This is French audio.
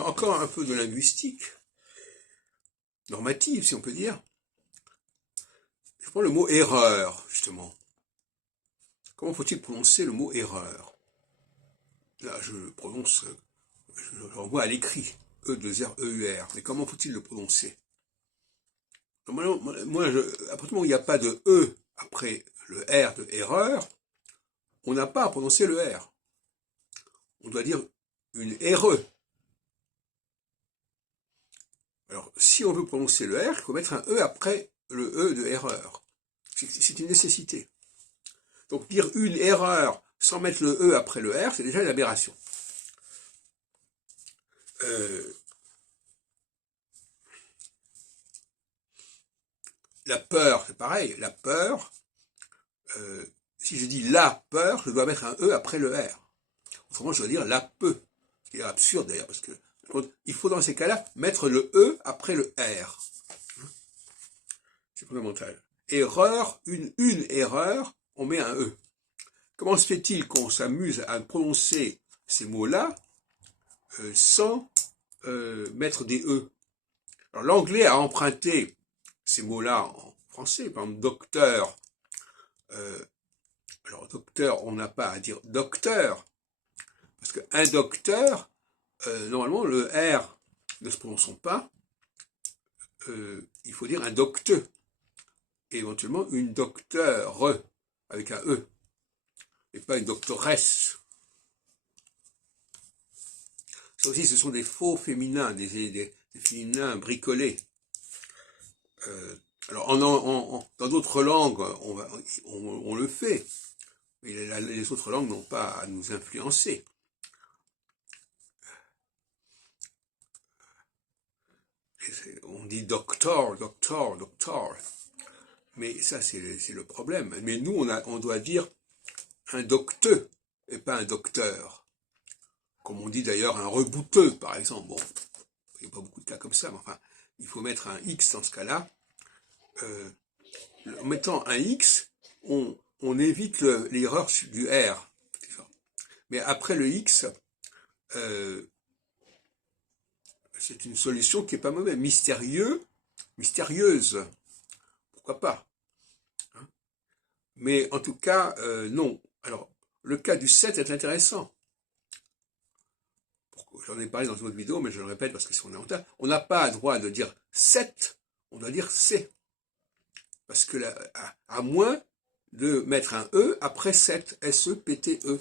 Encore un peu de linguistique, normative si on peut dire. Je prends le mot erreur, justement. Comment faut-il prononcer le mot erreur? Là, je prononce, je renvoie à l'écrit, E2R-E-U-R. Mais comment faut-il le prononcer? Normalement, moi, à partir du moment où il n'y a pas de E après le R de erreur, on n'a pas à prononcer le R. On doit dire une RE. Alors, si on veut prononcer le R, il faut mettre un E après le E de erreur. C'est une nécessité. Donc, dire une erreur sans mettre le E après le R, c'est déjà une aberration. La peur, c'est pareil. La peur, si je dis la peur, je dois mettre un E après le R. Autrement, je dois dire la peu. Ce qui est absurde d'ailleurs, parce que il faut dans ces cas-là mettre le E après le R. C'est fondamental. Erreur, une erreur, on met un E. Comment se fait-il qu'on s'amuse à prononcer ces mots-là sans mettre des E? Alors l'anglais a emprunté ces mots-là en français, par exemple docteur. Alors docteur, on n'a pas à dire docteur, parce qu'un docteur, normalement le R ne se prononçant pas, il faut dire un docteux, et éventuellement une docteure, avec un E, et pas une doctoresse. Ça aussi, ce sont des faux féminins, des féminins bricolés. Alors, dans d'autres langues, on le fait, mais les autres langues n'ont pas à nous influencer. On dit doctor, doctor, doctor. Mais ça, c'est le problème. Mais nous, on doit dire un docteux et pas un docteur. Comme on dit d'ailleurs un rebouteux, par exemple. Bon, il n'y a pas beaucoup de cas comme ça, mais enfin, il faut mettre un X dans ce cas-là. En mettant un X, on évite l'erreur du R. Mais après le X, c'est une solution qui n'est pas mauvaise. Mystérieux, mystérieuse. Pourquoi pas? Mais en tout cas, non. Alors, le cas du 7 est intéressant. J'en ai parlé dans une autre vidéo, mais je le répète parce que si on est en retard, on n'a pas le droit de dire 7, on doit dire C. Parce que à moins de mettre un E après 7, S-E-P-T-E.